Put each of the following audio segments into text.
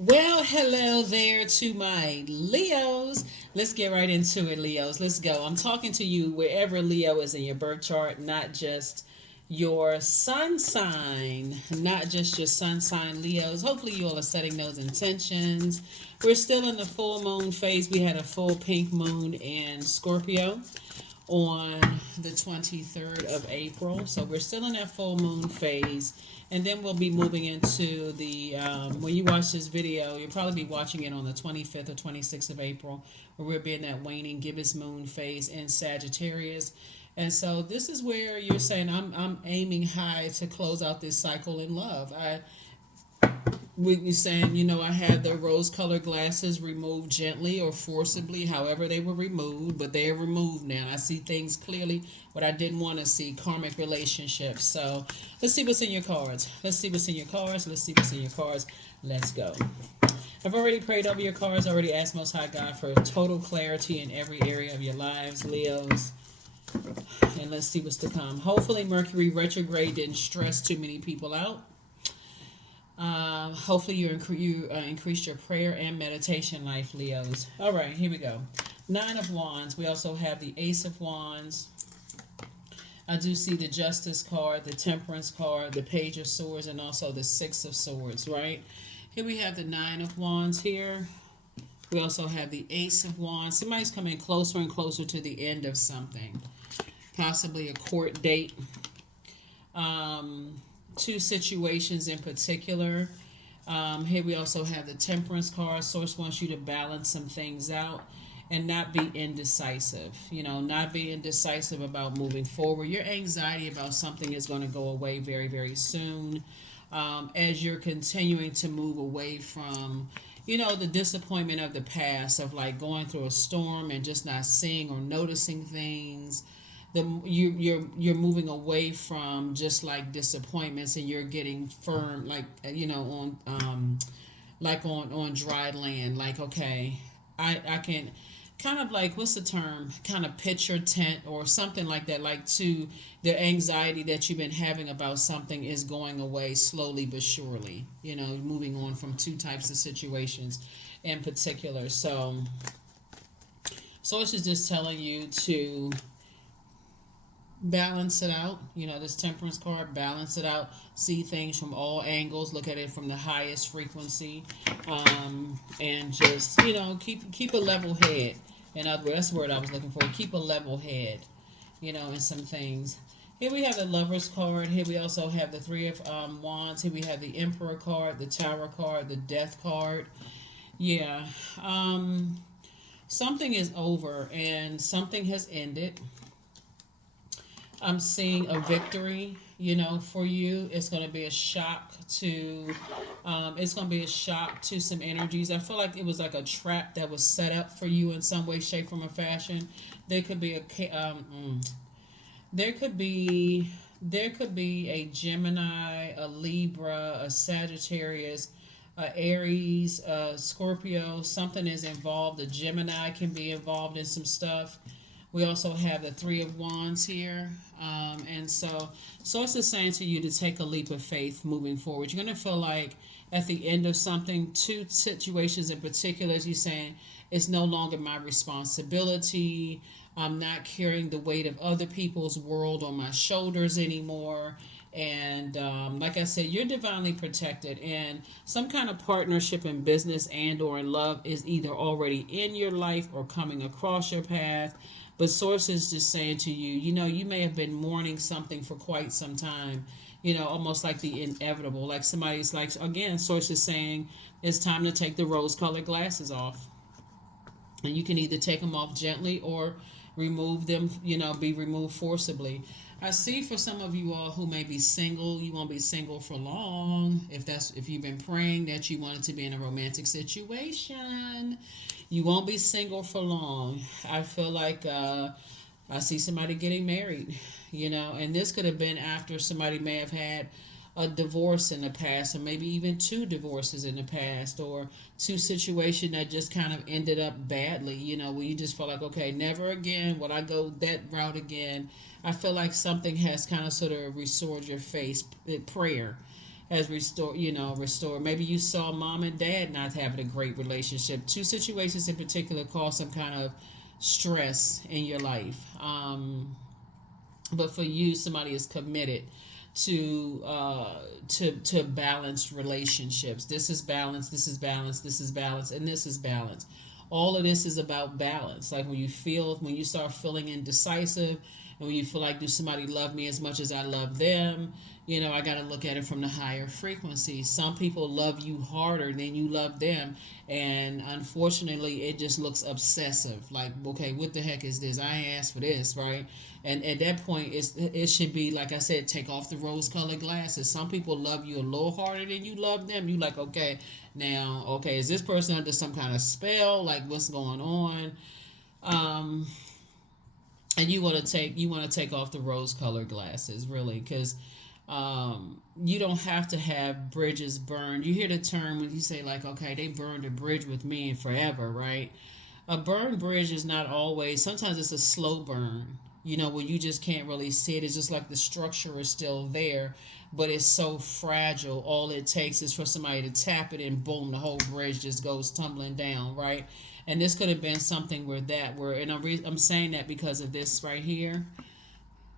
Well, hello there to my Leos. Let's get right into it, Leos. Let's go. I'm talking to you wherever Leo is in your birth chart, not just your sun sign, not just your sun sign, Leos. Hopefully, you all are setting those intentions. We're still in the full moon phase. We had a full pink moon in Scorpio on the 23rd of April. So we're still in that full moon phase. And then we'll be moving into the, when you watch this video, you'll probably be watching it on the 25th or 26th of April, where we'll be in that waning gibbous moon phase in Sagittarius. And so this is where you're saying, I'm aiming high to close out this cycle in love. With you saying, I had the rose colored glasses removed gently or forcibly, however they were removed, but they are removed now. I see things clearly, what I didn't want to see, karmic relationships. So let's see what's in your cards. Let's see what's in your cards. Let's see what's in your cards. Let's go. I've already prayed over your cards, already asked Most High God for total clarity in every area of your lives, Leos. And let's see what's to come. Hopefully Mercury retrograde didn't stress too many people out. Hopefully you increased your prayer and meditation life, Leos. All right, here we go. Nine of Wands. We also have the Ace of Wands. I do see the Justice card, the Temperance card, the Page of Swords, and also the Six of Swords, right? Here we have the Nine of Wands here. We also have the Ace of Wands. Somebody's coming closer and closer to the end of something. Possibly a court date. Two situations in particular. Here we also have the Temperance card. Source wants you to balance some things out and not be indecisive. Not be indecisive about moving forward. Your anxiety about something is going to go away very, very soon, as you're continuing to move away from, the disappointment of the past, of like going through a storm and just not seeing or noticing things. You're moving away from just like disappointments, and you're getting firm, like on dry land. Like, okay, I can kind of, like, what's the term, kind of picture tent or something like that, like, to the anxiety that you've been having about something is going away slowly but surely, moving on from two types of situations in particular. So Source is just telling you to balance it out. This Temperance card, balance it out, see things from all angles, look at it from the highest frequency, and just keep a level head. In other words, that's the word I was looking for. Keep a level head, in some things. Here we have the Lovers card. Here we also have the Three of Wands. Here we have the Emperor card, the Tower card, the Death card. Yeah. Something is over and something has ended. I'm seeing a victory, for you. It's going to be a shock to, some energies. I feel like it was like a trap that was set up for you in some way, shape, form, or fashion. There could be a Gemini, a Libra, a Sagittarius, a Aries, a Scorpio. Something is involved. A Gemini can be involved in some stuff. We also have the Three of Wands here. And so Source is saying to you to take a leap of faith moving forward. You're going to feel like at the end of something, two situations in particular, as you're saying, it's no longer my responsibility. I'm not carrying the weight of other people's world on my shoulders anymore. And like I said, you're divinely protected, and some kind of partnership in business and or in love is either already in your life or coming across your path. But Source is just saying to you, you may have been mourning something for quite some time, almost like the inevitable. Like somebody's like, again, Source is saying it's time to take the rose-colored glasses off. And you can either take them off gently or remove them, be removed forcibly. I see for some of you all who may be single, you won't be single for long. If you've been praying that you wanted to be in a romantic situation, you won't be single for long. I feel like I see somebody getting married, and this could have been after somebody may have had a divorce in the past, or maybe even two divorces in the past, or two situations that just kind of ended up badly, where you just felt like, okay, never again would I go that route again. I feel like something has kind of sort of restored your faith, prayer. has restored, restored. Maybe you saw mom and dad not having a great relationship. Two situations in particular cause some kind of stress in your life. But for you, somebody is committed to balanced relationships. This is balance, this is balance, this is balance, and this is balance. All of this is about balance. Like when you start feeling indecisive, and when you feel like, do somebody love me as much as I love them? I got to look at it from the higher frequency. Some people love you harder than you love them, and unfortunately it just looks obsessive. Like, okay, what the heck is this? I ain't asked for this, right? And at that point, it should be, like I said, take off the rose colored glasses. Some people love you a little harder than you love them. You like, okay, now, okay, is this person under some kind of spell? Like, what's going on? And you want to take off the rose colored glasses, really, because you don't have to have bridges burned. You hear the term when you say, like, okay, they burned a bridge with me and forever, right? A burned bridge is not always. Sometimes it's a slow burn, where you just can't really see it. It's just like the structure is still there, but it's so fragile. All it takes is for somebody to tap it, and boom, the whole bridge just goes tumbling down, right? And this could have been something and I'm saying that because of this right here.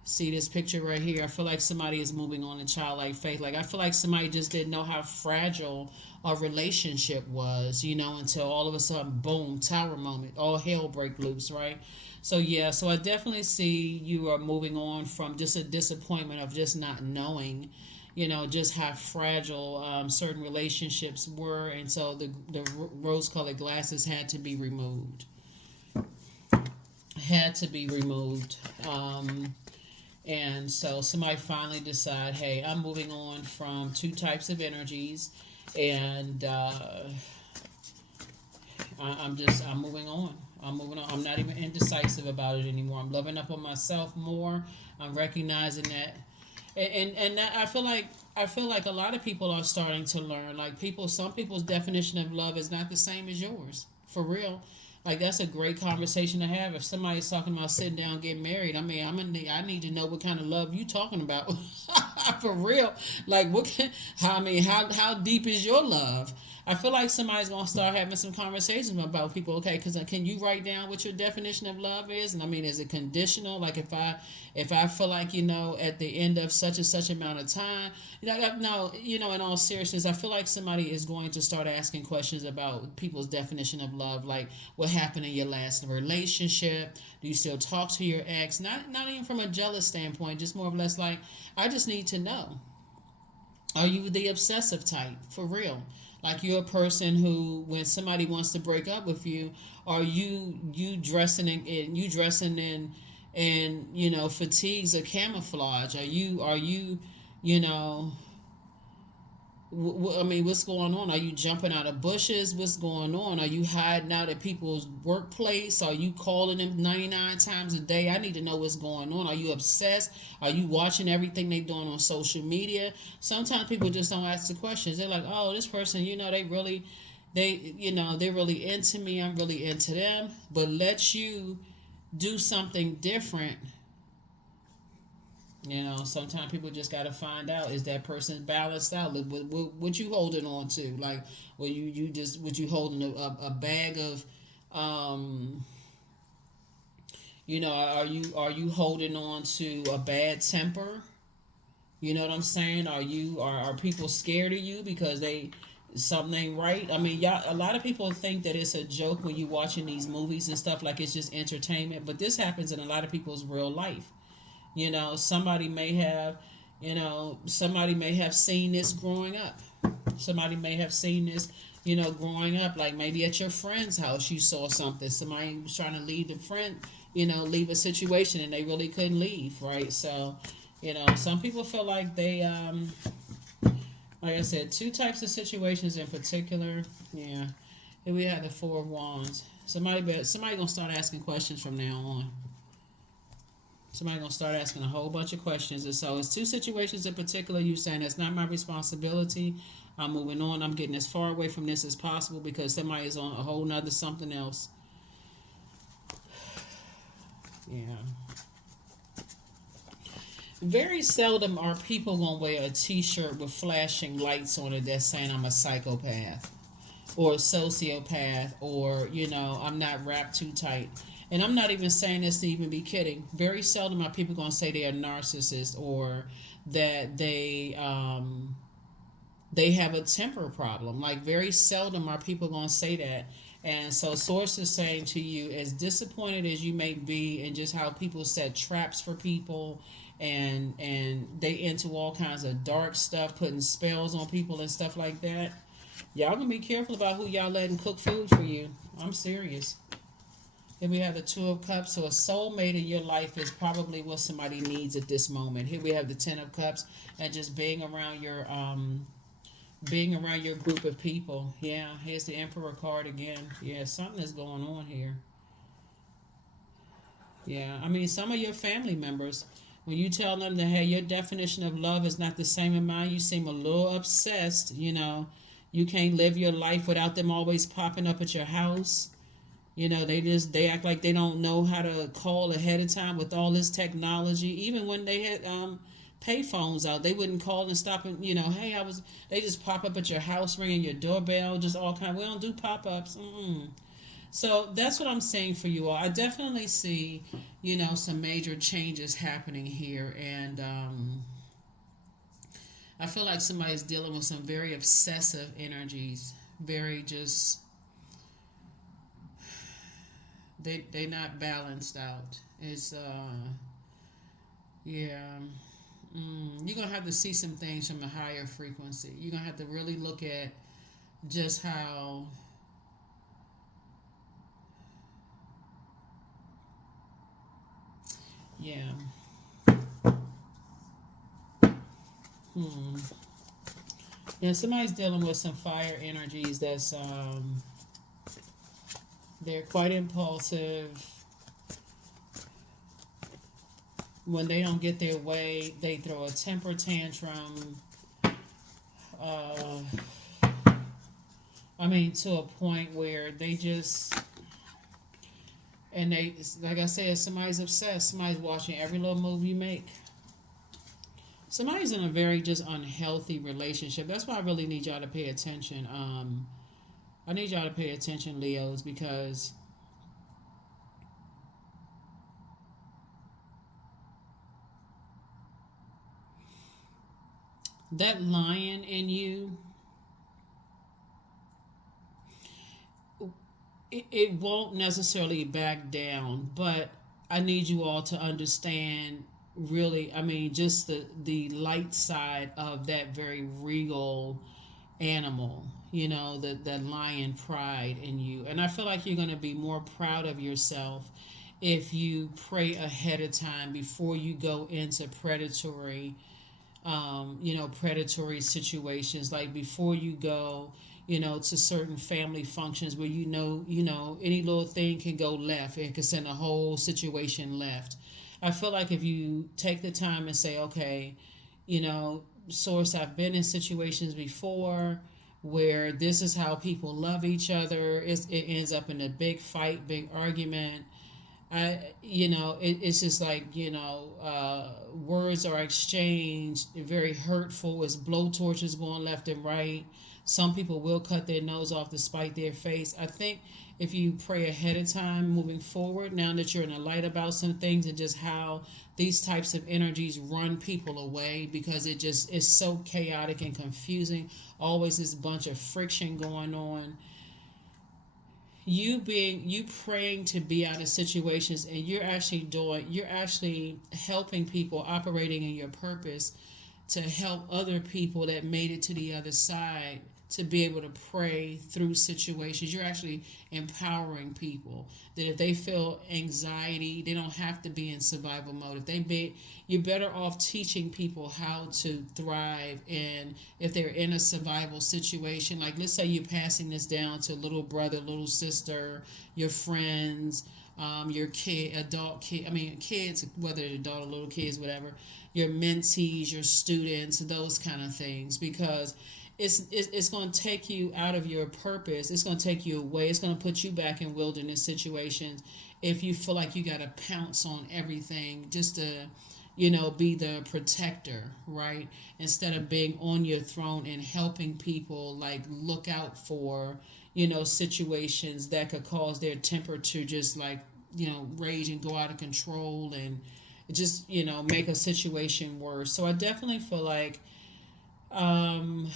See this picture right here? I feel like somebody is moving on in childlike faith. Like, I feel like somebody just didn't know how fragile a relationship was, until all of a sudden, boom, tower moment, all hell break loose, right? So yeah, so I definitely see you are moving on from just a disappointment of just not knowing, just how fragile certain relationships were, and so the rose-colored glasses had to be removed. Had to be removed. And so somebody finally decide, hey, I'm moving on from two types of energies, and I'm moving on. I'm moving on. I'm not even indecisive about it anymore. I'm loving up on myself more. I'm recognizing that, and that I feel like a lot of people are starting to learn. Like, some people's definition of love is not the same as yours. For real. Like, that's a great conversation to have. If somebody's talking about sitting down, getting married, I mean, I need to know what kind of love you talking about. For real. Like, how deep is your love? I feel like somebody's gonna start having some conversations about people. Okay, because can you write down what your definition of love is? And I mean, is it conditional? Like, if I feel like, at the end of such and such amount of time, no, in all seriousness, I feel like somebody is going to start asking questions about people's definition of love. Like, what happened in your last relationship? Do you still talk to your ex? Not even from a jealous standpoint, just more or less like, I just need to know. Are you the obsessive type? For real. Like, you're a person who, when somebody wants to break up with you, are you dressing in fatigues or camouflage? Are you I mean, what's going on? Are you jumping out of bushes? What's going on? Are you hiding out at people's workplace? Are you calling them 99 times a day? I need to know what's going on. Are you obsessed? Are you watching everything they're doing on social media? Sometimes people just don't ask the questions. They're like, oh, this person, they're really into me. I'm really into them. But let you do something different. Sometimes people just got to find out, is that person balanced out? What you holding on to? Like, what you holding a bag of, are you holding on to a bad temper? You know what I'm saying? Are people scared of you because something ain't right? I mean, a lot of people think that it's a joke when you watching these movies and stuff, like it's just entertainment, but this happens in a lot of people's real life. Somebody may have seen this growing up. Somebody may have seen this, growing up. Like, maybe at your friend's house you saw something. Somebody was trying to leave leave a situation, and they really couldn't leave, right? So, some people feel like they, like I said, two types of situations in particular. Yeah. Here we have the Four of Wands. Somebody gonna start asking questions from now on. Somebody gonna start asking a whole bunch of questions. And so it's two situations in particular. You saying that's not my responsibility. I'm moving on. I'm getting as far away from this as possible because somebody is on a whole nother something else. Yeah. Very seldom are people gonna wear a T-shirt with flashing lights on it that's saying I'm a psychopath or a sociopath, or I'm not wrapped too tight. And I'm not even saying this to even be kidding. Very seldom are people gonna say they're a narcissist, or that they have a temper problem. Like, very seldom are people going to say that. And so source is saying to you, as disappointed as you may be in just how people set traps for people, and they into all kinds of dark stuff, putting spells on people and stuff like that, y'all gonna be careful about who y'all letting cook food for you. I'm serious. Here we have the Two of Cups. So a soulmate in your life is probably what somebody needs at this moment. Here we have the Ten of Cups, and just being around your group of people. Yeah, here's the Emperor card again. Yeah, something is going on here. Yeah, I mean, some of your family members, when you tell them that, hey, your definition of love is not the same as mine, you seem a little obsessed. You can't live your life without them always popping up at your house. They act like they don't know how to call ahead of time with all this technology. Even when they had pay phones out, they wouldn't call and stop and hey, they just pop up at your house, ringing your doorbell, just all kind. We don't do pop-ups. So that's what I'm saying for you all. I definitely see some major changes happening here, and I feel like somebody's dealing with some very obsessive energies, very just they not balanced out. It's yeah. You're gonna have to see some things from a higher frequency. You're gonna have to really look at just how yeah. Hmm. Yeah, somebody's dealing with some fire energies that's they're quite impulsive. When they don't get their way, they throw a temper tantrum. Uh, I mean, to a point where they just, and they, like I said, somebody's obsessed. Somebody's watching every little move you make. Somebody's in a very just unhealthy relationship. That's why I really need y'all to pay attention. I need y'all to pay attention, Leos, because that lion in you, it won't necessarily back down, but I need you all to understand, really, I mean, just the light side of that very regal animal, the lion pride in you. And I feel like you're going to be more proud of yourself if you pray ahead of time before you go into predatory situations, like before you go, to certain family functions where any little thing can go left. It can send a whole situation left. I feel like if you take the time and say, okay, source, I've been in situations before where this is how people love each other. It ends up in a big fight, big argument. It's just like, words are exchanged, very hurtful. It's blowtorches going left and right. Some people will cut their nose off to spite their face. I think if you pray ahead of time moving forward, now that you're in the light about some things and just how these types of energies run people away, because it just is so chaotic and confusing, always this bunch of friction going on. You praying to be out of situations, and you're actually helping people, operating in your purpose to help other people that made it to the other side to be able to pray through situations. You're actually empowering people that if they feel anxiety, they don't have to be in survival mode. You're better off teaching people how to thrive, and if they're in a survival situation, like let's say you're passing this down to little brother, little sister, your friends, your kids, whether they're adult or little kids, whatever, your mentees, your students, those kind of things, because it's going to take you out of your purpose. It's going to take you away. It's going to put you back in wilderness situations if you feel like you got to pounce on everything just to, be the protector, right? Instead of being on your throne and helping people, like, look out for, situations that could cause their temper to just, like, rage and go out of control and just, make a situation worse. So I definitely feel like um,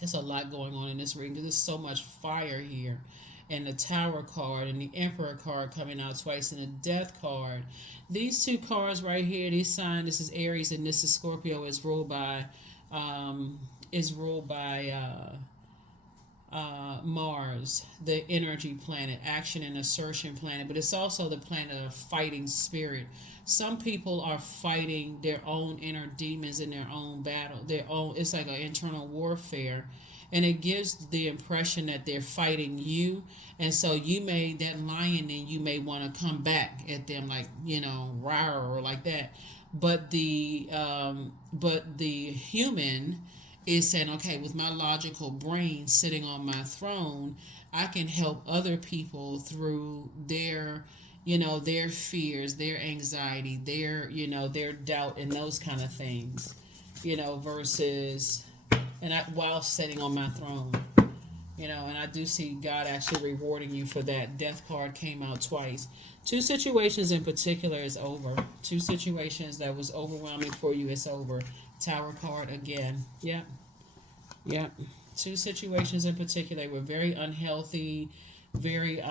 there's a lot going on in this reading because there's so much fire here. And the Tower card and the Emperor card coming out twice, and the Death card. These two cards right here, these signs, this is Aries and this is Scorpio, um, is ruled by Mars, the energy planet, action and assertion planet, but it's also the planet of fighting spirit. Some people are fighting their own inner demons in their own battle, their own. It's like an internal warfare, and it gives the impression that they're fighting you, and so you may that lion and you may want to come back at them like rawr or like that, but the human is saying, okay, with my logical brain sitting on my throne, I can help other people through their fears, their anxiety, their doubt, and those kind of things, versus, while sitting on my throne, and I do see God actually rewarding you for that. Death card came out twice. Two situations in particular is over. Two situations that was overwhelming for you, it's over. Tower card again. Yep. Yep. Two situations in particular were very unhealthy, very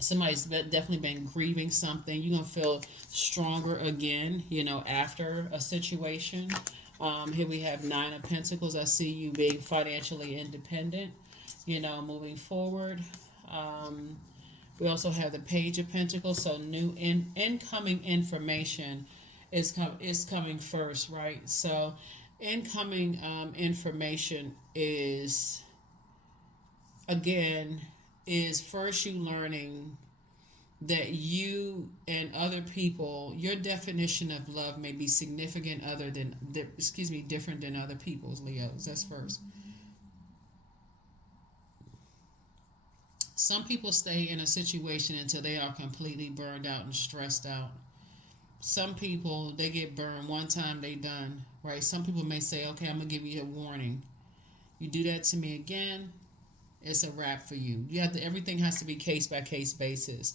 somebody's definitely been grieving something. You're gonna feel stronger again, after a situation. Here we have Nine of Pentacles. I see you being financially independent, moving forward. We also have the Page of Pentacles. So new incoming information is coming first, right? So incoming information is, again, is first you learning that you and other people, your definition of love may be significant different than other people's, Leos. That's first. Some people stay in a situation until they are completely burned out and stressed out. Some people, they get burned one time, they done, right? Some people may say, okay, I'm gonna give you a warning. You do that to me again, it's a wrap for you. Everything has to be case by case basis.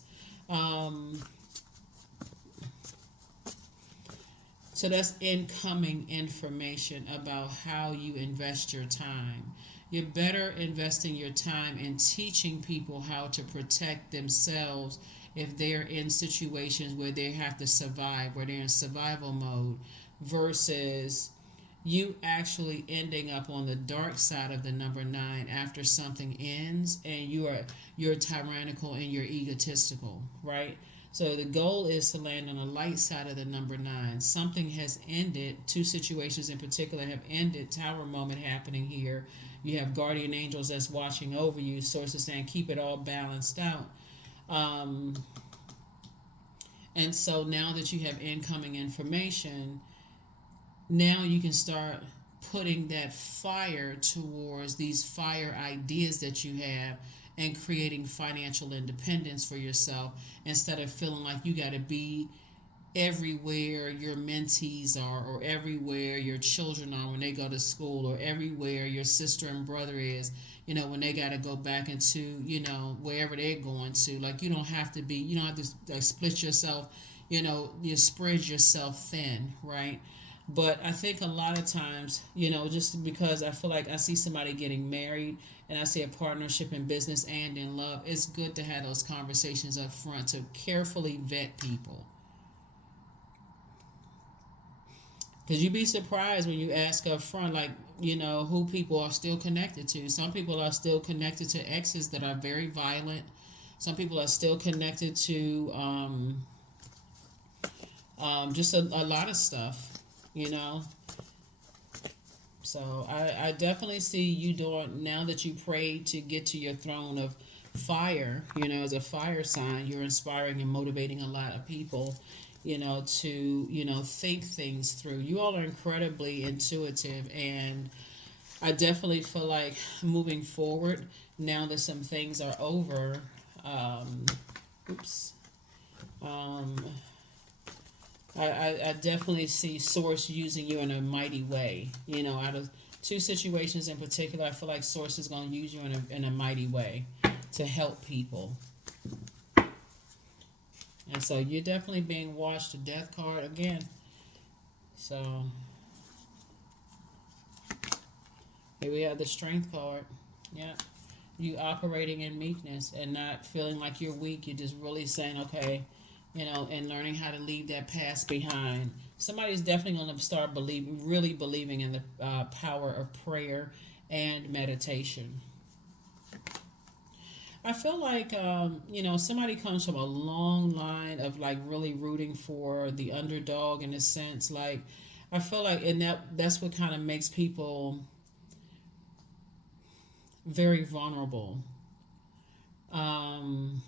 So that's incoming information about how you invest your time. You're better investing your time in teaching people how to protect themselves if they're in situations where they have to survive, where they're in survival mode, versus you actually ending up on the dark side of the number 9 after something ends, and you're tyrannical and you're egotistical, right? So the goal is to land on the light side of the number 9. Something has ended. Two situations in particular have ended. Tower moment happening here. You have guardian angels that's watching over you. Sources saying keep it all balanced out. And so now that you have incoming information, now you can start putting that fire towards these fire ideas that you have and creating financial independence for yourself, instead of feeling like you got to be everywhere your mentees are, or everywhere your children are when they go to school, or everywhere your sister and brother is, when they got to go back into, wherever they're going to. Like, you don't have to split yourself, you spread yourself thin, right? But I think a lot of times, just because I feel like I see somebody getting married and I see a partnership in business and in love, it's good to have those conversations up front to carefully vet people. Because you'd be surprised when you ask up front, like, who people are still connected to. Some people are still connected to exes that are very violent. Some people are still connected to just a lot of stuff. So I definitely see you doing, now that you prayed to get to your throne of fire, as a fire sign, you're inspiring and motivating a lot of people, to, think things through. You all are incredibly intuitive, and I definitely feel like moving forward, now that some things are over, oops, I definitely see Source using you in a mighty way. Out of two situations in particular, I feel like Source is going to use you in a mighty way to help people. And so you're definitely being watched. The Death card again. So here we have the Strength card. Yeah. You operating in meekness and not feeling like you're weak. You're just really saying, okay, and learning how to leave that past behind. Somebody's definitely going to start really believing in the power of prayer and meditation. I feel like, somebody comes from a long line of like really rooting for the underdog in a sense. Like, I feel like, and that's what kind of makes people very vulnerable. Um,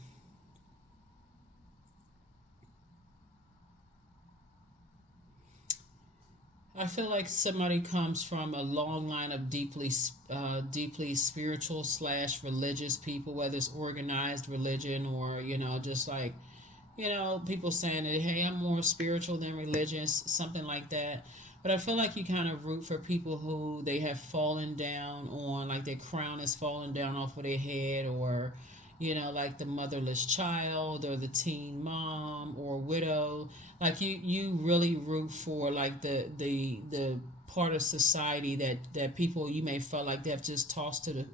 I feel like somebody comes from a long line of deeply spiritual slash religious people, whether it's organized religion or just like people saying that, hey, I'm more spiritual than religious, something like that. But I feel like you kind of root for people who they have fallen down on, like their crown has fallen down off of their head, or like the motherless child or the teen mom or widow. Like you really root for like the part of society that people you may feel like they've just tossed to the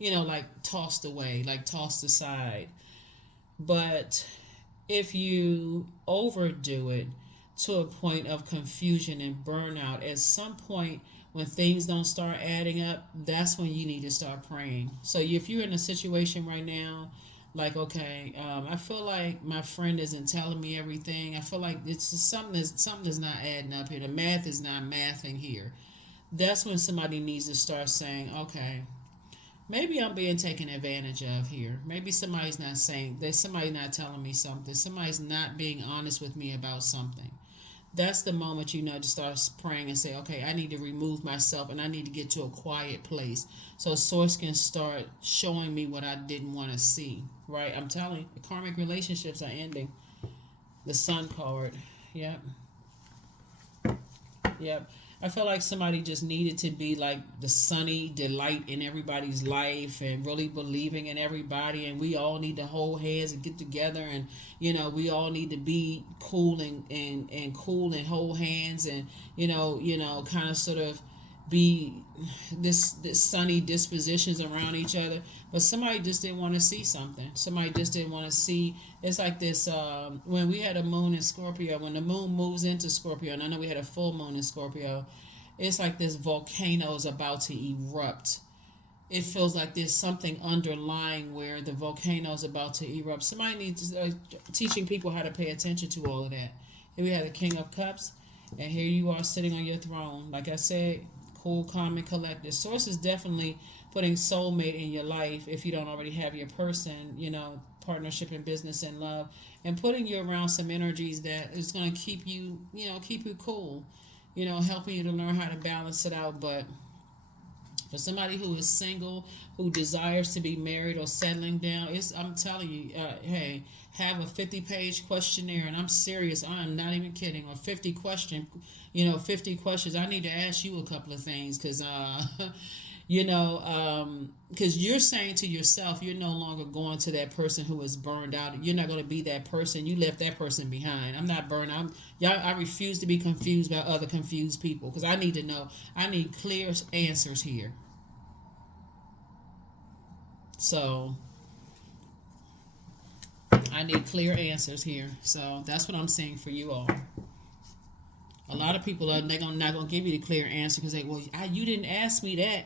like tossed away, like tossed aside. But if you overdo it to a point of confusion and burnout, at some point when things don't start adding up, that's when you need to start praying. So if you're in a situation right now, like, okay, I feel like my friend isn't telling me everything. I feel like it's just something that's not adding up here. The math is not mathing here. That's when somebody needs to start saying, okay, maybe I'm being taken advantage of here. Maybe somebody's not saying that, somebody's not telling me something. Somebody's not being honest with me about something. That's the moment to start praying and say, okay, I need to remove myself and I need to get to a quiet place so Source can start showing me what I didn't want to see. Right? I'm telling you, the karmic relationships are ending. The Sun card. Yep. Yep. I felt like somebody just needed to be like the sunny delight in everybody's life and really believing in everybody. And we all need to hold hands and get together. And, we all need to be cool and cool and hold hands and, kind of sort of be this sunny dispositions around each other. But somebody just didn't want to see something. Somebody just didn't want to see. It's like this, when we had a moon in Scorpio, when the moon moves into Scorpio, and I know we had a full moon in Scorpio, it's like this volcano is about to erupt. It feels like there's something underlying where the volcano is about to erupt. Somebody needs teaching people how to pay attention to all of that. Here we have the King of Cups, and here you are sitting on your throne. Like I said, cool, calm, and collected. Source is definitely putting soulmate in your life if you don't already have your person, partnership in business and love, and putting you around some energies that is going to keep you, keep you cool, helping you to learn how to balance it out. But for somebody who is single, who desires to be married or settling down, I'm telling you, hey, have a 50-page questionnaire, and I'm serious. I'm not even kidding. Or 50 questions. I need to ask you a couple of things because, because you're saying to yourself, you're no longer going to that person who is burned out. You're not going to be that person. You left that person behind. I'm not burned out. I refuse to be confused by other confused people because I need to know. I need clear answers here. So I need clear answers here. So that's what I'm saying for you all. A lot of people are not gonna give you the clear answer because you didn't ask me that.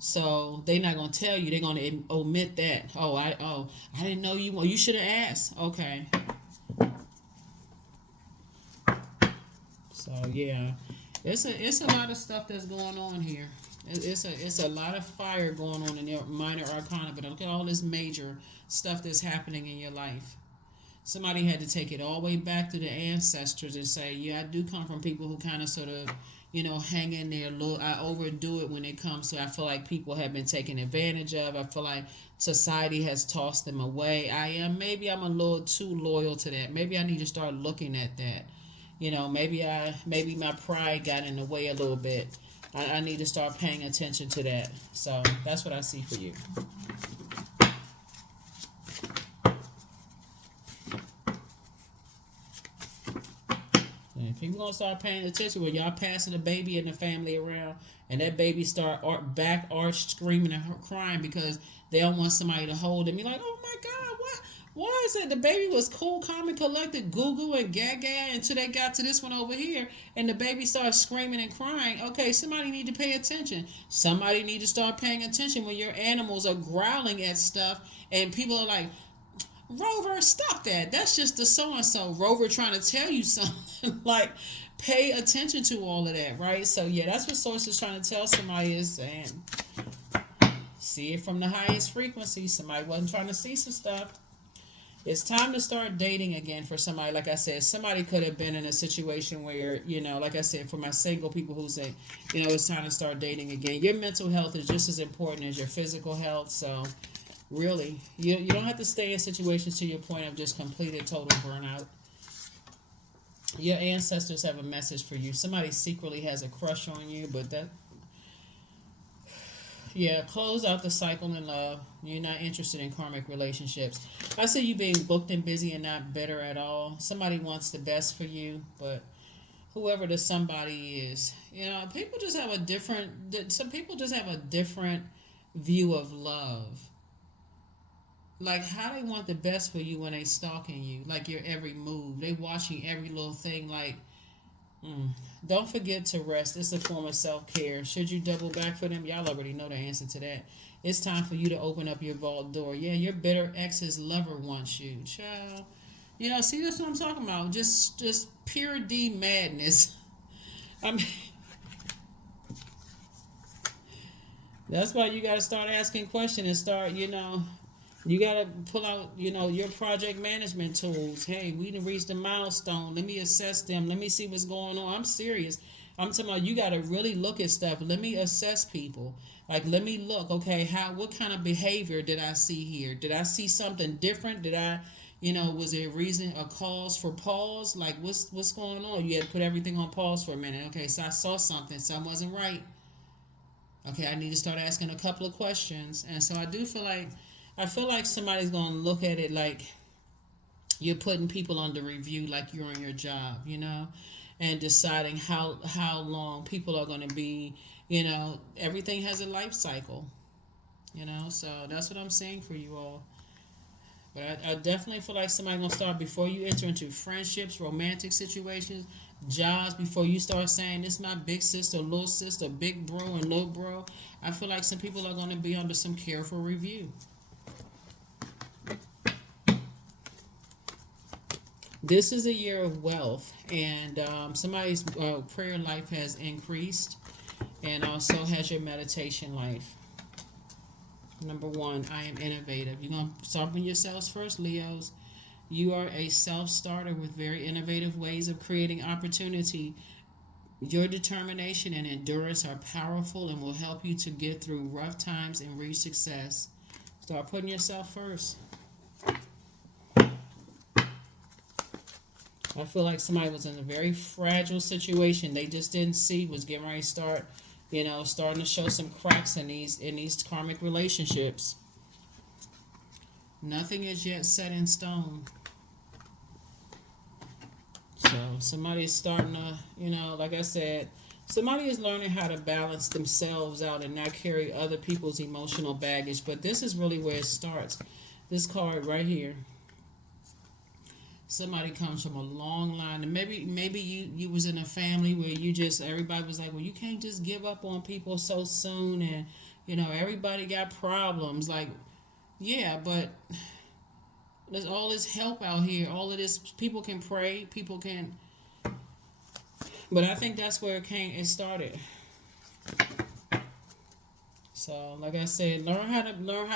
So they're not gonna tell you. They're gonna omit that. I didn't know you. Well, you should have asked. Okay. So yeah, it's a lot of stuff that's going on here. It's a lot of fire going on in your minor arcana, but look at all this major stuff that's happening in your life. Somebody had to take it all the way back to the ancestors and say, yeah, I do come from people who kind of sort of, hang in there a little. I overdo it when it comes to, I feel like people have been taken advantage of. I feel like society has tossed them away. Maybe I'm a little too loyal to that. Maybe I need to start looking at that. Maybe my pride got in the way a little bit. I need to start paying attention to that. So that's what I see for you. And people gonna start paying attention when y'all passing the baby and the family around, and that baby start back arched, screaming and crying because they don't want somebody to hold them. You're like, oh my God, what? Why is it the baby was cool, calm, and collected, Google and gaga until they got to this one over here, and the baby starts screaming and crying? Okay, somebody need to pay attention. Somebody need to start paying attention when your animals are growling at stuff, and people are like, Rover, stop that. That's just the so and so. Rover trying to tell you something. Like, pay attention to all of that, right? So, yeah, that's what Source is trying to tell somebody is saying. See it from the highest frequency. Somebody wasn't trying to see some stuff. It's time to start dating again for somebody. Like I said, somebody could have been in a situation where, like I said, for my single people who say, it's time to start dating again. Your mental health is just as important as your physical health. So, really, you don't have to stay in situations to your point of just completed total burnout. Your ancestors have a message for you. Somebody secretly has a crush on you, but close out the cycle in love. You're not interested in karmic relationships. I see you being booked and busy and not bitter at all. Somebody wants the best for you, but whoever the somebody is, people just have a different. Some people just have a different view of love. Like how they want the best for you when they stalking you, like your every move. They watching every little thing. Like, don't forget to rest. It's a form of self-care. Should you double back for them? Y'all already know the answer to that. It's time for you to open up your vault door. Yeah, your bitter ex's lover wants you, child. See, that's what I'm talking about. Just pure D madness. I mean, that's why you got to start asking questions and start, you got to pull out, your project management tools. Hey, we done reached a milestone. Let me assess them. Let me see what's going on. I'm serious. I'm talking about you got to really look at stuff. Let me assess people. Like, let me look. Okay, what kind of behavior did I see here? Did I see something different? Did I, was there a cause for pause? Like, what's going on? You had to put everything on pause for a minute. Okay, so I saw something. Something wasn't right. Okay, I need to start asking a couple of questions. And so I feel like somebody's going to look at it like you're putting people under review, like you're on your job, and deciding how long people are going to be, everything has a life cycle, so that's what I'm saying for you all. But I definitely feel like somebody's going to start before you enter into friendships, romantic situations, jobs, before you start saying, this is my big sister, little sister, big bro, and little bro. I feel like some people are going to be under some careful review. This is a year of wealth, and somebody's prayer life has increased, and also has your meditation life. Number 1, I am innovative. You're going to sharpen yourselves first, Leos. You are a self-starter with very innovative ways of creating opportunity. Your determination and endurance are powerful and will help you to get through rough times and reach success. Start putting yourself first. I feel like somebody was in a very fragile situation. They just didn't see was getting ready to start, starting to show some cracks in these karmic relationships. Nothing is yet set in stone. So somebody's starting to, like I said, somebody is learning how to balance themselves out and not carry other people's emotional baggage. But this is really where it starts. This card right here. Somebody comes from a long line, and maybe you was in a family where everybody was like, well, you can't just give up on people so soon, and everybody got problems. Like, yeah, but there's all this help out here. All of this, people can pray, people can. But I think that's where it started. So, like I said, learn how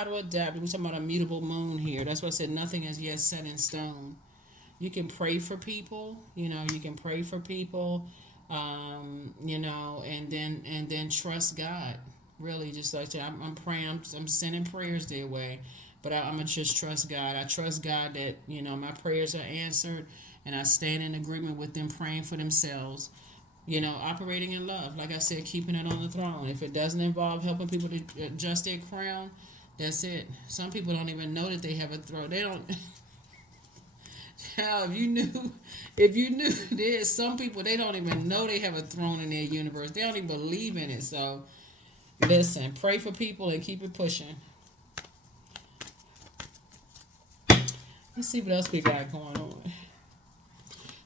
to adapt. We're talking about a mutable moon here. That's why I said nothing is yet set in stone. You can pray for people, you can pray for people. And then trust God. Really, just like that. I'm praying. I'm sending prayers their way, but I'm gonna just trust God. I trust God that my prayers are answered, and I stand in agreement with them praying for themselves. Operating in love. Like I said, keeping it on the throne. If it doesn't involve helping people to adjust their crown, that's it. Some people don't even know that they have a throne. They don't. Hell, if you knew, there's some people they don't even know they have a throne in their universe. They don't even believe in it. So listen, pray for people and keep it pushing. Let's see what else we got going on.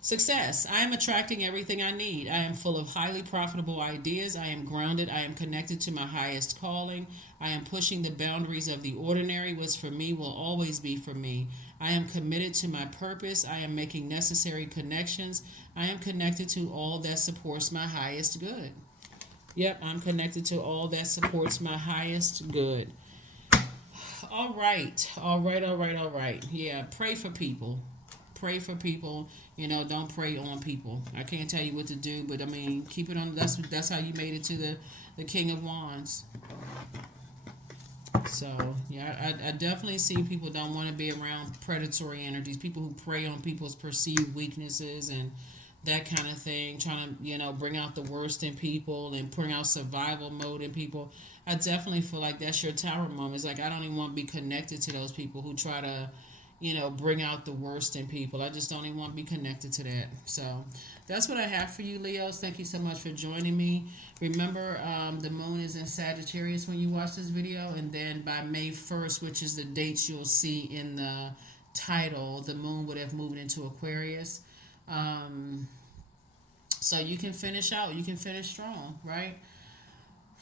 Success. I am attracting everything I need. I am full of highly profitable ideas. I am grounded. I am connected to my highest calling. I am pushing the boundaries of the ordinary. What's for me will always be for me. I am committed to my purpose. I am making necessary connections. I am connected to all that supports my highest good. Yep, I'm connected to all that supports my highest good. All right. All right, all right, all right. Yeah, pray for people. Pray for people. Don't pray on people. I can't tell you what to do, but I mean, keep it on. That's how you made it to the King of Wands. So yeah, I definitely see people don't want to be around predatory energies. People who prey on people's perceived weaknesses and that kind of thing, trying to bring out the worst in people and bring out survival mode in people. I definitely feel like that's your tower moment. It's like I don't even want to be connected to those people who try to bring out the worst in people. I just don't even want to be connected to that. So that's what I have for you, Leos. Thank you so much for joining me. Remember, the moon is in Sagittarius when you watch this video, and then by May 1st, which is the dates you'll see in the title, the moon would have moved into Aquarius. So you can finish out. You can finish strong, right?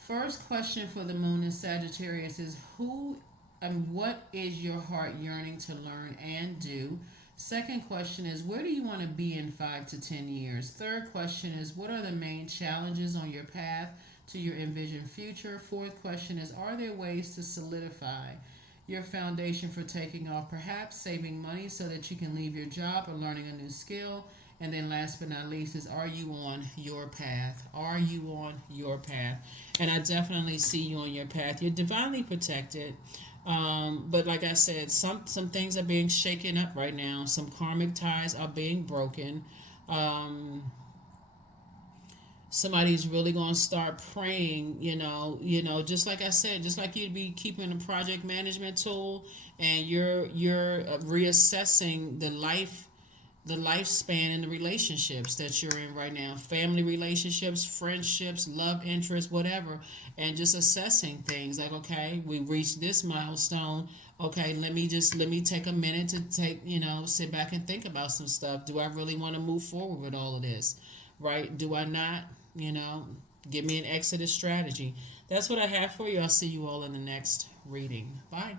First question for the moon in Sagittarius is who and what is your heart yearning to learn and do? Second question is where do you want to be in 5 to 10 years? Third question is what are the main challenges on your path to your envisioned future? Fourth question is are there ways to solidify your foundation for taking off, perhaps saving money so that you can leave your job or learning a new skill? And then last but not least is are you on your path? Are you on your path? And I definitely see you on your path. You're divinely protected. But like I said, some things are being shaken up right now. Some karmic ties are being broken. Somebody's really going to start praying, just like I said, just like you'd be keeping a project management tool and you're reassessing the lifespan and the relationships that you're in right now, family relationships, friendships, love interests, whatever, and just assessing things like, okay, we reached this milestone. Okay, let me take a minute to sit back and think about some stuff. Do I really want to move forward with all of this? Right? Do I not? Give me an exit strategy. That's what I have for you. I'll see you all in the next reading. Bye.